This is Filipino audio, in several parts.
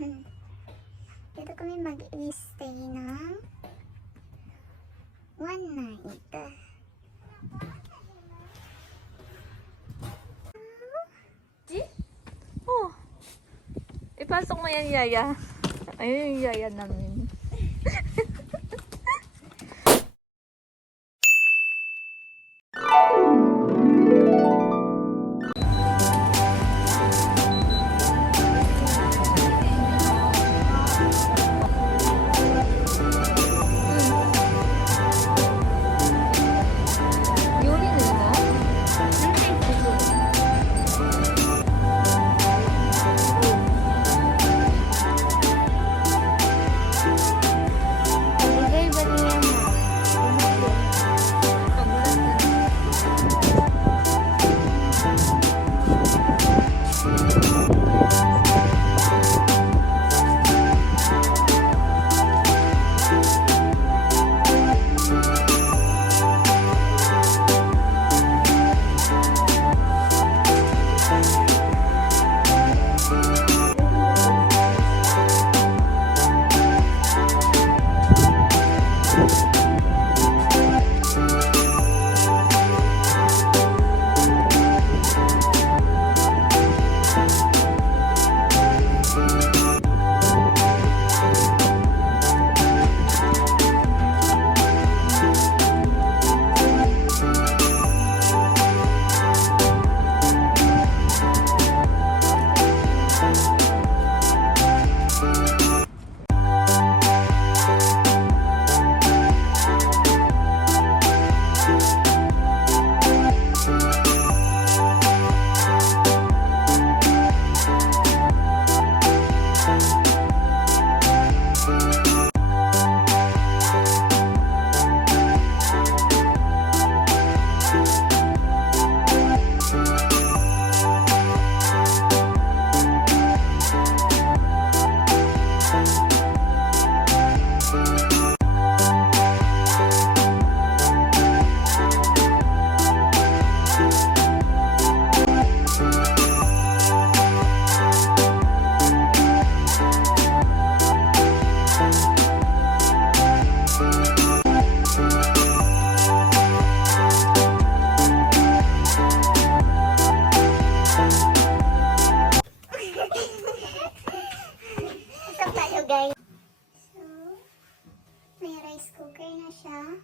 Dito kami mag-i-stay ng one night. Oh, ipasok mo yan, Yaya. Ayun yung Yaya namin.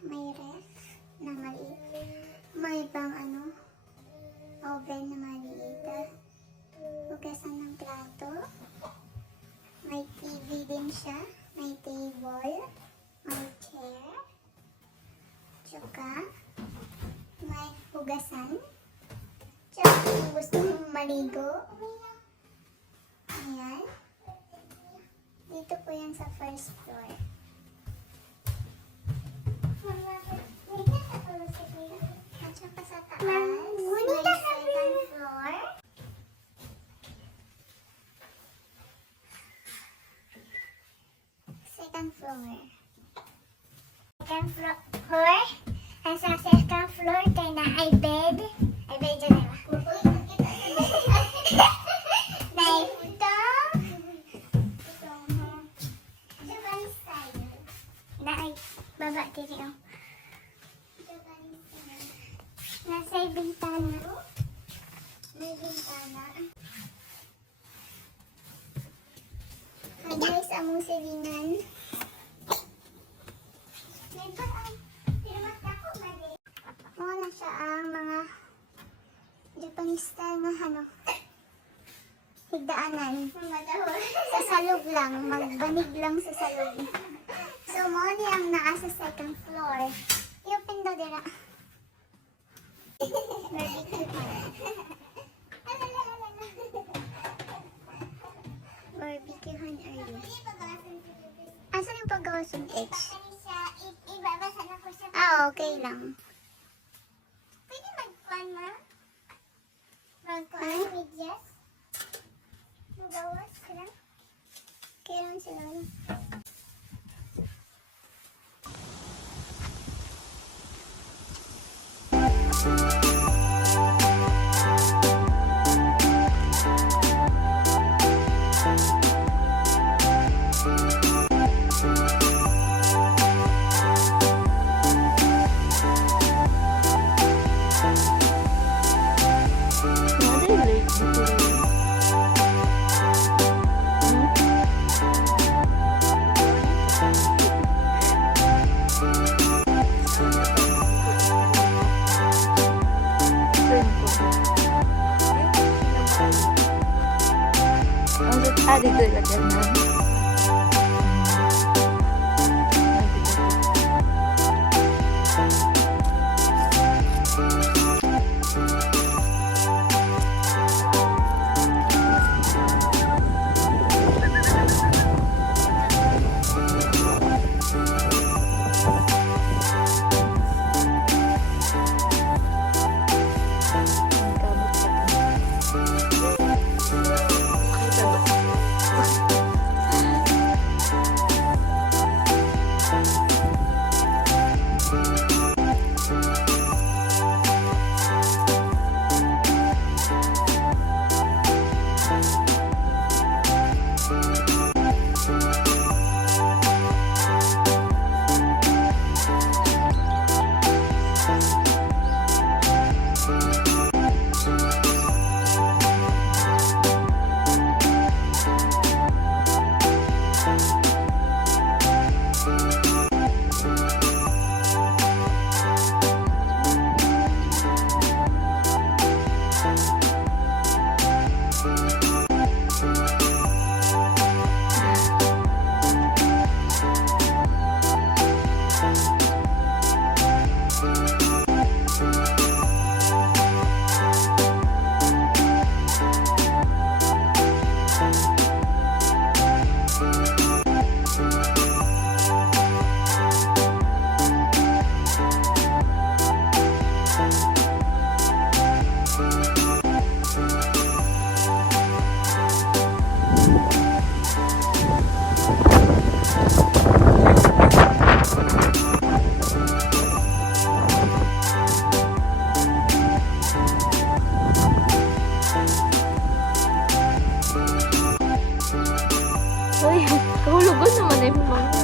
May ref na maliit. May pang oven na maliit. Hugasan ng plato. May TV din siya. May table. May chair. Tsaka may hugasan. Tsaka kung gusto mong maligo. Ayan. Dito po yan sa first floor. At saka sa taas, may second floor. Second floor. Second floor. At sa second floor, kaya na ay bed. Ay bed dyan na. Dahil ito. Japanese style. Dahil baba dito. Nasa bintana. May bintana. Hi guys, among silingan. Muna siya ang mga Japanese style na higdaanan. Sa salog lang, magbanig lang sa salog. So, muna ang naa sa second floor. Yung pindo dira. Barbecuehan early. Asan yung paggawa sa edge? Okay lang. Pwede mag-plan na? Mag-plan with yes? Magawas ka lang? Kaya lang sila. Ah, dito ilagyan na. Uy, kahulugan naman eh.